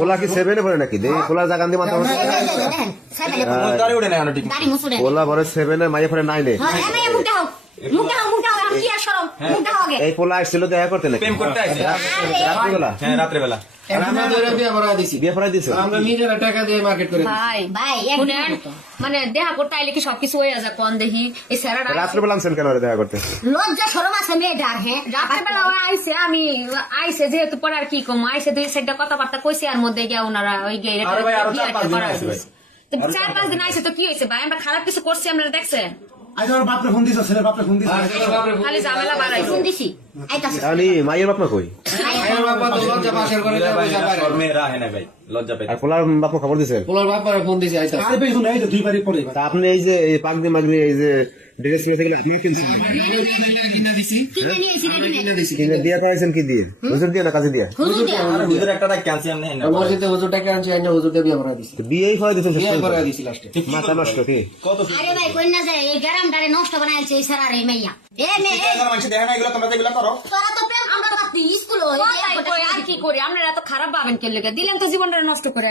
পোলা কি সেভেনে পড়ে নাকি দেই পোলা জাগান দি মাথা পোলা পরে সেভেনে মাইয়া পরে নাইনে এই পোলা আসছিল দেখা করতে নাকি রাত্রিবেলা? হ্যাঁ রাত্রেবেলা মানে দেখা করতে আইলে কি সবকিছু হয়ে যায় কোন দেখি এই স্যারেরা রাত্রিবেলা আনছেন কেন দেখা করতে? লজ্জা শরম আছে মেয়েটার। হ্যাঁ রাত্রেবেলা ওই আইসে আমি আইসে যেহেতু পরে আর কি কম আইসে 2-4টা কথাবার্তা কইছি আর মধ্যে গিয়ে ওনারা ওই গিয়ে 4-5 দিন আইসে তো কি হয়েছে ভাই? আমরা খারাপ কিছু করছি আপনারা দেখছেন? খালি ঝামেলা বাড়াই ফোন দিছি মাইয়ের বাপ মা কই? আর পোলার বাপ মা খবর দিছে? আপনি এই যে পাগনি মাগনি এই যে ড্রেস আপনার কিনছেন কিনে দিয়ে করাইছেন কি দিয়ে? হুজুর দিয়ে না কাজে দিয়ে? হুজুর একটা ক্যান্সি আমি বিয়েই হয় দিতেন মাথা নষ্ট কি? আরে ভাই কই না যায় এই গ্রামটারে নষ্ট বানাইছে এই সারা রে মাইয়া আর কি করি আপনারা এত খারাপ ভাবেন কে লেগে দিলেন তো জীবনটা নষ্ট করে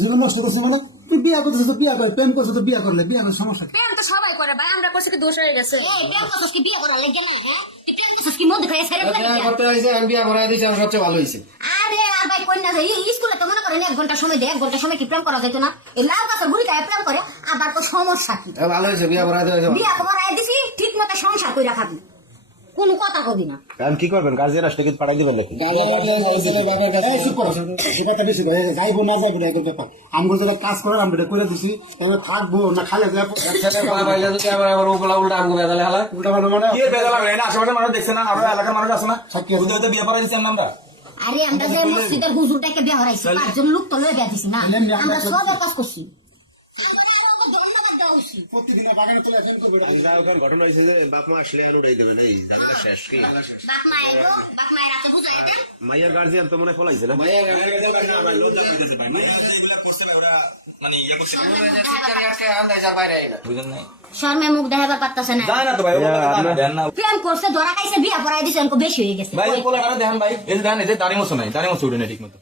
জীবন নষ্ট করছে মানে তুই বিয়া করছিস তো বিয়া করে প্রেম করছিস তো বিয়া করলে বিয়া করে সমস্যা প্রেম তো সবাই করে ভাই আমরা করছি কি দোষ হয়ে গেছে প্রেম করছিস কি বিয়া করা লাগে না? হ্যাঁ তুই প্রেম করছিস কি মদ খাই ছেড়ে বিয়া করাই দিয়েছি আমার সবচেয়ে ভালো হয়েছে। আরে আর ভাই কই না যায় স্কুলে তো মনে করেন 1 ঘন্টা সময় দেয় 1 ঘন্টা সময় কি প্রেম করা যেত না? এই লাল গাছের বুড়ি খায় প্রেম করে আবার তো সমস্যা কি? ভালো হয়েছে বিয়া করাই দিয়েছে বিয়া করাই দিছি ঠিক মতো সংসার কইরা খাবি কোনো কথা কবি না। কারণ কি করবেন? গার্জিয়ান আসলে কিন্তু পাঠাই দিবেন নাকি? যাইবো না যাইবো না এগুলো ব্যাপার আমগো যেটা কাজ করার আমরা করে দিছি তাহলে থাকবো না খালে উল্টা ভালো মানে আশেপাশের মানুষ দেখছে না, আরো এলাকার মানুষ আছে না, বিয়ে পড়া দিচ্ছি আমরা। আরে আমরা যে মসজিদের হুজুরটাকে বিয়া হারাইছি 5 জন লোক তো লয়ে বিয়া দিছি না, আমরা সব কাজ করছি। ঘটনা হয়েছে যে বাপ মা আসলে আর উড়াই দেবেন এই জায়গাটা শেষ কি? মাইয়ার গার্জিয়ান তো মনে ফলাইছে না? শর্মে মুখ দেখাবার পারতেছে না, প্রেম করছে ধরা খাইছে বিয়া পড়াই দিছে বেশি হয়ে গেছে। ভাই দাঁড়িয়ে মতো নাই, দাঁড়িয়ে মতো উঠে না ঠিক মতো।